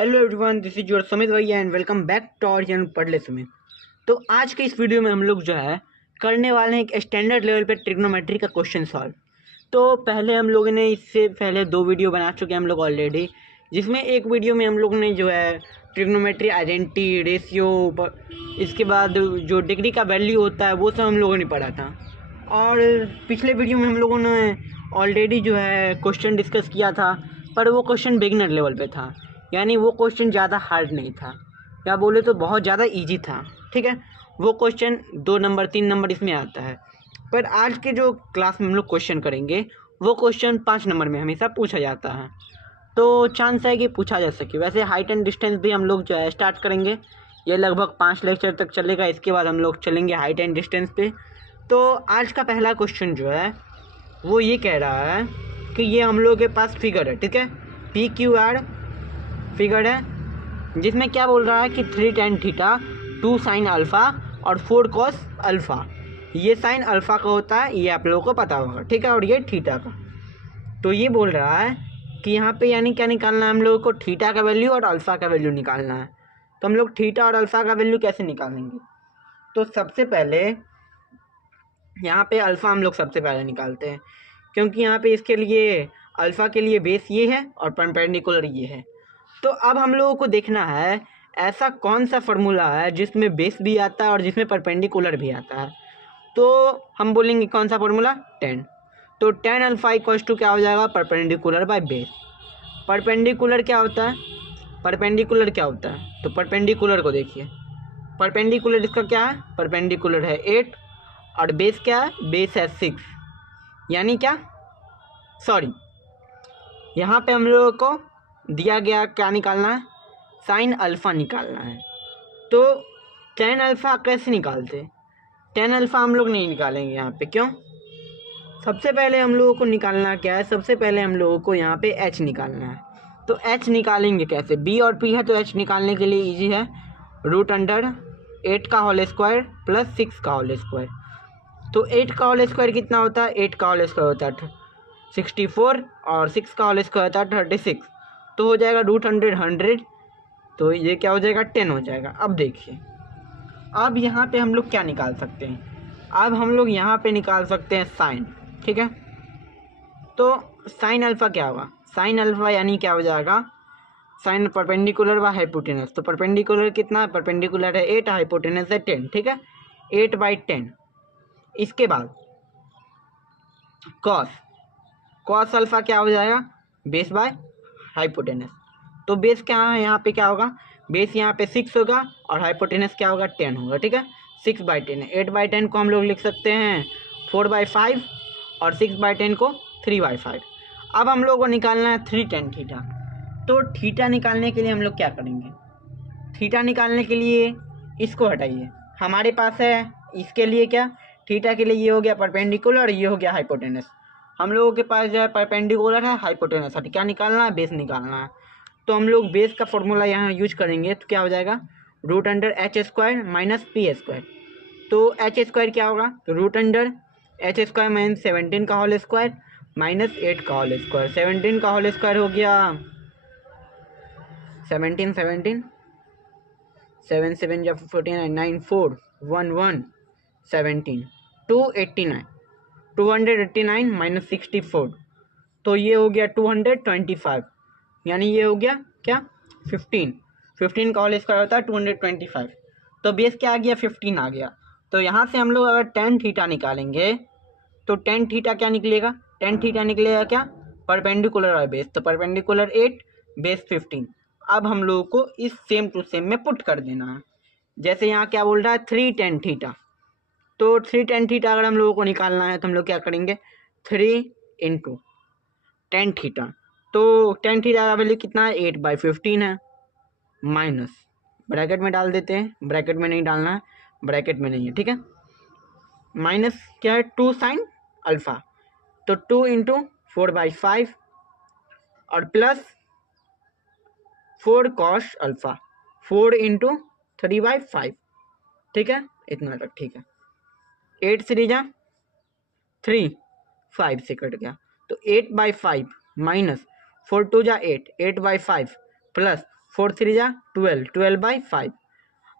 Hello everyone, this is your Sumit भैया and welcome back to our channel पढ़ ले सुमित। तो आज के इस वीडियो में हम लोग जो है करने वाले हैं एक स्टैंडर्ड लेवल पे ट्रिग्नोमेट्री का क्वेश्चन सॉल्व। तो पहले हम लोगों ने इससे पहले 2 वीडियो बना चुके हैं हम लोग ऑलरेडी, जिसमें एक वीडियो में हम लोग ने जो है ट्रिग्नोमेट्री आइडेंटिटी रेशियो, इसके बाद जो डिग्री का वैल्यू होता है वो सब हम लोगों ने पढ़ा था। और पिछले वीडियो में हम लोगों ने ऑलरेडी जो है क्वेश्चन डिस्कस किया था, पर वो क्वेश्चन बिगिनर लेवल पे था, यानी वो क्वेश्चन ज़्यादा हार्ड नहीं था, या बोले तो बहुत ज़्यादा इजी था। ठीक है, वो क्वेश्चन 2 नंबर 3 नंबर इसमें आता है। पर आज के जो क्लास में हम लोग क्वेश्चन करेंगे वो क्वेश्चन 5 नंबर में हमेशा पूछा जाता है, तो चांस है कि पूछा जा सके। वैसे हाइट एंड डिस्टेंस भी हम लोग जो है स्टार्ट करेंगे, ये लगभग 5 लेक्चर तक चलेगा। इसके बाद हम लोग चलेंगे हाइट एंड डिस्टेंस पे। तो आज का पहला क्वेश्चन जो है वो ये कह रहा है कि ये हम लोग के पास फिगर है, ठीक है, PQR फिगर है, जिसमें क्या बोल रहा है कि 3 tan थीटा 2 sin अल्फ़ा और 4 cos अल्फ़ा। ये साइन अल्फ़ा का होता है, ये आप लोगों को पता होगा, ठीक है, और ये थीटा का। तो ये बोल रहा है कि यहाँ पे यानी क्या निकालना है हम लोगों को, थीटा का वैल्यू और अल्फ़ा का वैल्यू निकालना है। तो हम लोग थीटा और अल्फ़ा का वैल्यू कैसे निकालेंगे? तो सबसे पहले यहाँ पे अल्फ़ा हम लोग सबसे पहले निकालते हैं, क्योंकि यहाँ पे इसके लिए अल्फ़ा के लिए बेस ये है और परपेंडिकुलर ये है। तो अब हम लोगों को देखना है ऐसा कौन सा फार्मूला है जिसमें बेस भी आता है और जिसमें परपेंडिकुलर भी आता है। तो हम बोलेंगे कौन सा फार्मूला, tan। तो tan अल्फ़ा इक्वल्स टू क्या हो जाएगा, परपेंडिकुलर बाय बेस। परपेंडिकुलर क्या होता है, परपेंडिकुलर क्या होता है? तो परपेंडिकुलर को देखिए, परपेंडिकुलर इसका क्या है, परपेंडिकुलर है 8 और बेस क्या है, बेस है 6। यानी क्या, सॉरी, यहाँ पे हम लोगों को दिया गया क्या निकालना है, साइन अल्फ़ा निकालना है। तो tan अल्फ़ा कैसे निकालते? tan अल्फ़ा हम लोग नहीं निकालेंगे यहाँ पे, क्यों? सबसे पहले हम लोगों को निकालना क्या है, सबसे पहले हम लोगों को यहाँ पे h निकालना है। तो h निकालेंगे कैसे? b और p है तो h निकालने के लिए इजी है, √8 का होल स्क्वायर प्लस 6 का होल स्क्वायर। तो 8 का होल स्क्वायर कितना होता है, 8 का होल स्क्वायर होता है 64 और 6 का होल स्क्वायर होता है 36। तो हो जाएगा √100, तो ये क्या हो जाएगा, 10 हो जाएगा। अब देखिए, अब यहाँ पे हम लोग क्या निकाल सकते हैं, अब हम लोग यहाँ पे निकाल सकते हैं साइन, ठीक है। तो साइन अल्फ़ा क्या होगा, साइन अल्फ़ा यानी क्या हो जाएगा, साइन परपेंडिकुलर व हाइपोटेनस। तो परपेंडिकुलर कितना है, परपेंडिकुलर है 8, हाइपोटेनस है 10, ठीक है, 8/10। इसके बाद कॉस, कॉस अल्फ़ा क्या हो जाएगा, बेस बाय हाइपोटेनस। तो बेस क्या है, यहाँ पे क्या होगा, बेस यहाँ पे 6 होगा और हाइपोटेनस क्या होगा, 10 होगा, ठीक है। 6/10 है, 8/10 को हम लोग लिख सकते हैं 4/5 और 6/10 को 3/5। अब हम लोग को निकालना है 3 tan थीटा। तो थीटा निकालने के लिए हम लोग क्या करेंगे, थीटा निकालने के लिए इसको हटाइए, हमारे पास है इसके लिए क्या, थीटा के लिए ये हो गया परपेंडिकुलर, ये हो गया हाइपोटेनस। हम लोगों के पास जो है परपेंडिकुलर है, हाइपोटेनस है, क्या निकालना है, बेस निकालना है। तो हम लोग बेस का फॉर्मूला यहाँ यूज करेंगे, तो क्या हो जाएगा, √h² माइनस p²। तो h² क्या होगा, तो √h² माइनस 17 का होल स्क्वायर माइनस 8 का होल स्क्वायर। 17 का होल स्क्वायर हो गया 17 7 7 या 49 9 4 1 1 17 289 289 माइनस 64। तो ये हो गया 225, यानी ये हो गया क्या, 15 का होल स्क्वायर होता है 225। तो बेस क्या आ गया, 15 आ गया। तो यहाँ से हम लोग अगर tan थीटा निकालेंगे तो tan थीटा क्या निकलेगा, tan थीटा निकलेगा क्या, परपेंडिकुलर और बेस। तो परपेंडिकुलर 8, बेस 15। अब हम लोगों को इस सेम टू सेम में पुट कर देना है। जैसे यहाँ क्या बोल रहा है, 3 tan थीटा। तो 3 tan थीटा अगर हम लोगों को निकालना है तो हम लोग क्या करेंगे, 3 × tan थीटा। तो tan थीटा का वैल्यू कितना है, 8/15 है, माइनस ब्रैकेट में डाल देते हैं, ब्रैकेट में नहीं डालना है, ब्रैकेट में नहीं है, ठीक है, माइनस क्या है 2 sin अल्फ़ा। तो 2 × 4/5 और प्लस 4 cos अल्फ़ा, 4 × 3/5, ठीक है, इतना तक, ठीक है। 8 3 जा 3, 5 से कट गया, तो 8/5 माइनस 4 2 जा 8, 8/5 प्लस 4 3 जा 12, 12/5।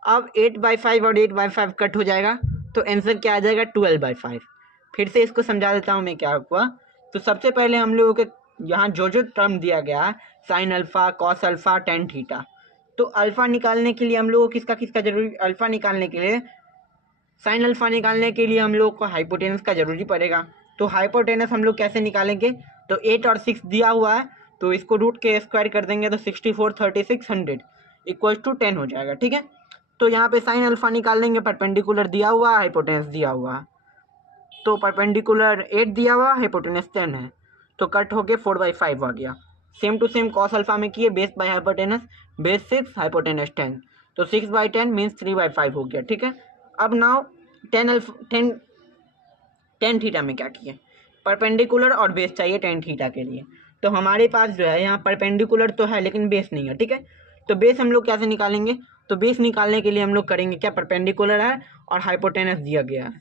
अब 8/5 और 8/5 कट हो जाएगा, तो आंसर क्या आ जाएगा 12/5। फिर से इसको समझा देता हूँ मैं क्या हुआ। तो सबसे पहले हम लोगों के यहाँ जो टर्म दिया गया sine alpha, cos alpha, tan theta, तो अल्फा निकालने के लिए हम लोगों को किसका किसका जरूरी, अल्फा निकालने के लिए, साइन अल्फा निकालने के लिए हम लोग को हाइपोटेनस का जरूरी पड़ेगा। तो हाइपोटेनस हम लोग कैसे निकालेंगे, तो 8 और 6 दिया हुआ है, तो इसको रूट के स्क्वायर कर देंगे तो 64 36 100 इक्वल टू 10 हो जाएगा। ठीक है, तो यहाँ पे साइन अल्फा निकाल लेंगे, परपेंडिकुलर दिया हुआ है, हाइपोटेनस दिया हुआ है, तो परपेंडिकुलर 8 दिया हुआ, हाइपोटेनस 10 है, तो कट हो गया 4/5 आ गया। Same to same cos alpha में किए, base by hypotenuse, base 6 hypotenuse 10, तो 6/10 मीन्स 3/5 हो गया। ठीक है, अब नाउ 10 थीटा में क्या किए, परपेंडिकुलर और बेस चाहिए 10 थीटा के लिए। तो हमारे पास जो है यहाँ परपेंडिकुलर तो है लेकिन बेस नहीं है। ठीक है, तो बेस हम लोग कैसे निकालेंगे, तो बेस निकालने के लिए हम लोग करेंगे क्या, परपेंडिकुलर है और हाइपोटेनस दिया गया है,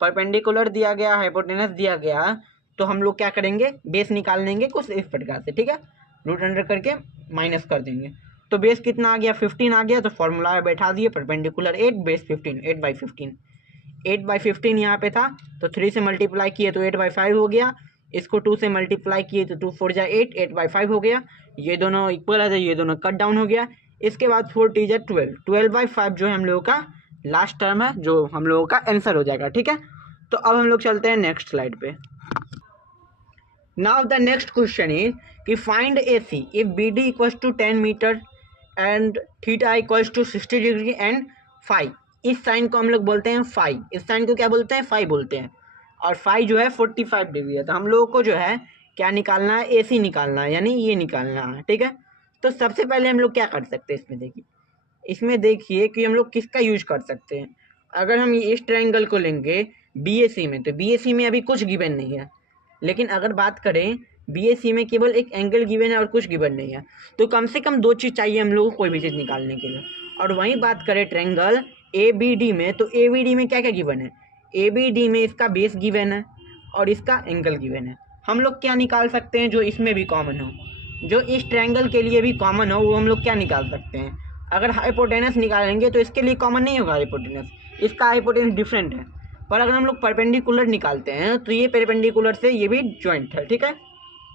परपेंडिकुलर दिया गया, हाइपोटेनस दिया गया, तो हम लोग क्या करेंगे, बेस निकाल लेंगे कुछ इस प्रकार से। ठीक है, रूट अंडर करके माइनस कर देंगे, तो बेस कितना आ गया 15 आ गया, तो फॉर्मूला बैठा दिए, परपेंडिकुलर 8 बेस 15, 8/15, 8/15 यहाँ पे था, तो 3 से मल्टीप्लाई किए तो 8/5 हो गया, इसको 2 से मल्टीप्लाई किए तो 2 4 जा 8, 8/5 हो गया, ये दोनों इक्वल है तो ये दोनों कट डाउन हो गया। इसके बाद 4 3 जा 12, 12/5 जो है हम लोगों का लास्ट टर्म है, जो हम लोगों का आंसर हो जाएगा। ठीक है, तो अब हम लोग चलते हैं नेक्स्ट स्लाइड पे। Now the next question is कि find AC if BD equals to 10 metre and theta equals to 60 degree and phi. इस साइन को हम लोग बोलते हैं फाई, इस साइन को क्या बोलते हैं, फाई बोलते हैं, और फाई जो है 45 डिग्री है। तो हम लोगों को जो है क्या निकालना है, AC निकालना है, यानी ये निकालना है। ठीक है, तो सबसे पहले हम लोग क्या कर सकते हैं, इसमें देखिए कि हम लोग किसका यूज कर सकते हैं। अगर हम इस ट्रायंगल को लेंगे BAC में, तो BAC में अभी कुछ गिवन नहीं है, लेकिन अगर बात करें BAC में केवल एक एंगल गिवन है और कुछ गिवन नहीं है, तो कम से कम 2 चीज़ चाहिए हम लोगों को कोई भी चीज़ निकालने के लिए। और वहीं बात करें ट्रायंगल ABD में, तो ABD में क्या क्या गिवन है, ABD में इसका बेस गिवन है और इसका एंगल गिवन है। हम लोग क्या निकाल सकते हैं जो इसमें भी कॉमन हो, जो इस ट्रायंगल के लिए भी कॉमन हो, वो हम लोग क्या निकाल सकते हैं। अगर हाइपोटेनस निकालेंगे तो इसके लिए कॉमन नहीं होगा हाइपोटेनस, इसका हाइपोटेनस डिफरेंट है, पर अगर हम लोग परपेंडिकुलर निकालते हैं तो ये परपेंडिकुलर से ये भी जॉइंट है। ठीक है,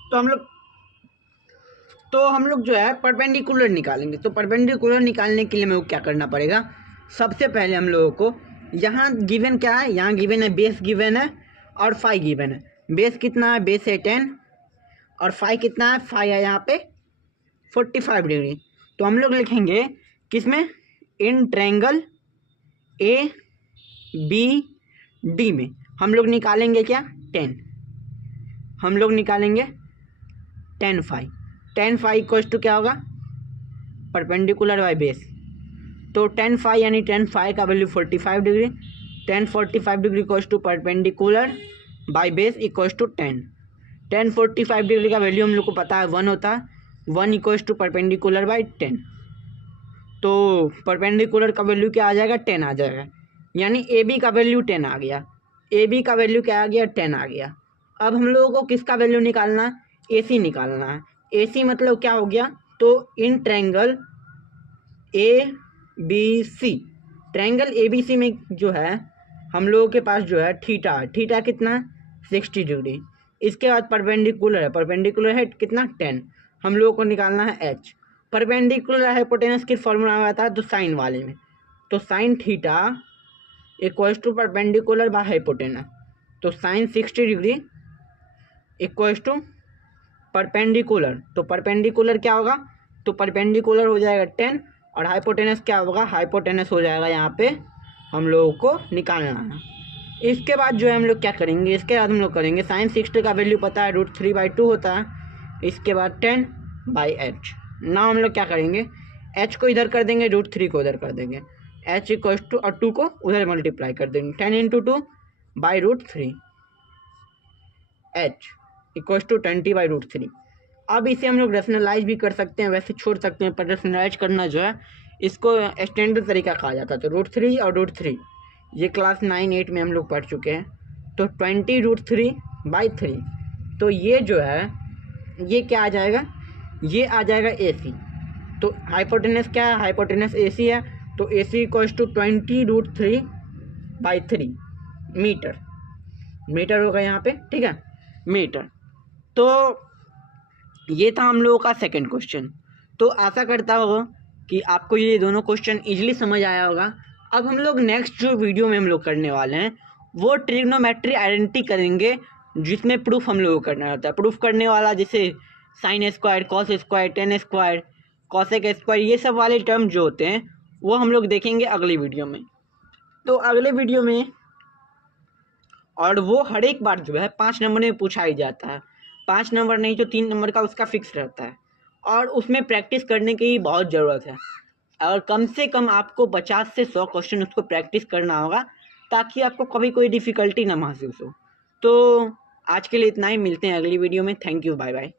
तो हम लोग जो है परपेंडिकुलर निकालेंगे। तो परपेंडिकुलर निकालने के लिए हमें क्या करना पड़ेगा, सबसे पहले हम लोगों को यहाँ गिवन क्या है, यहाँ गिवन है बेस गिवन है और फाई गिवन है। बेस कितना है, बेस है 10 और फाई कितना है, फाई है यहाँ पे 45 डिग्री। तो हम लोग लिखेंगे किसमें, इन ट्रायंगल ABD में हम लोग निकालेंगे क्या 10, हम लोग निकालेंगे 10 फाई, 10 फाई इक्वल्स टू क्या होगा, परपेंडिकुलर बाय बेस, तो 10 फाई यानी 10 फाई का value 45 degree, 10 45 degree equals to perpendicular by base equals to 10, 10 45 degree का वैल्यू हम लोग को पता है 1 होता है, 1 इक्वल्स टू परपेंडिकुलर बाय 10, तो परपेंडिकुलर का वैल्यू क्या आ जाएगा 10 आ जाएगा, यानी AB का वैल्यू 10 आ गया, AB का वैल्यू क्या आ गया 10 आ गया। अब हम लोगों को किसका वैल्यू निकालना है, AC निकालना है। AC मतलब क्या हो गया, तो in triangle ABC, triangle ABC में जो है हम लोगों के पास जो है थीटा, थीटा कितना 60 डिग्री, इसके बाद परपेंडिकुलर है, परपेंडिकुलर है कितना 10, हम लोगों को निकालना है H। परपेंडिकुलर हाइपोटेनस की फॉर्मूला में आता है तो साइन वाले में, तो sine theta equals to perpendicular by hypotenuse, तो sine 60 degree equals to perpendicular, तो परपेंडिकुलर क्या होगा, तो परपेंडिकुलर हो जाएगा 10 और हाइपोटेनस क्या होगा, हाइपोटेनस हो जाएगा यहाँ पे हम लोगों को निकालना है। इसके बाद जो है हम लोग क्या करेंगे, इसके बाद हम लोग करेंगे साइन 60 का वैल्यू पता है √3/2 होता है, इसके बाद 10/h। ना हम लोग क्या करेंगे, h को इधर कर देंगे, √3 को उधर कर देंगे, h इक्वल्स टू और 2 को उधर मल्टीप्लाई कर देंगे, 10 × 2/√3, h इक्वल्स टू 20/√3। अब इसे हम लोग रेशनलाइज भी कर सकते हैं, वैसे छोड़ सकते हैं, पर रेशनलाइज करना जो है इसको स्टैंडर्ड तरीका कहा जाता है। तो √3 और √3 ये क्लास 9 8 में हम लोग पढ़ चुके हैं, तो 20√3/3, तो ये जो है ये क्या आ जाएगा, ये आ जाएगा AC। तो हाइपोटेनस क्या है, हाइपोटेनस AC है, तो AC equals to 20√3/3 metre, metre होगा यहाँ पे, ठीक है, मीटर। तो ये था हम लोगों का सेकंड क्वेश्चन। तो आशा करता हूँ कि आपको ये दोनों क्वेश्चन इजीली समझ आया होगा। अब हम लोग नेक्स्ट जो वीडियो में हम लोग करने वाले हैं वो ट्रिग्नोमेट्री आइडेंटिटी करेंगे, जिसमें प्रूफ हम लोग को करना होता है। प्रूफ करने वाला जैसे sine square, cos square, ten square, cosec square, ये सब वाले टर्म जो होते हैं वो हम लोग देखेंगे अगली वीडियो में। तो अगले वीडियो में, और वो हर एक बार जो है 5 नंबर में पूछा ही जाता है, 5 नंबर नहीं तो 3 नंबर का उसका फिक्स रहता है, और उसमें प्रैक्टिस करने की बहुत ज़रूरत है। और कम से कम आपको 50 से 100 क्वेश्चन उसको प्रैक्टिस करना होगा, ताकि आपको कभी कोई डिफ़िकल्टी ना महसूस हो। तो आज के लिए इतना ही, मिलते हैं अगली वीडियो में। Thank you, bye bye.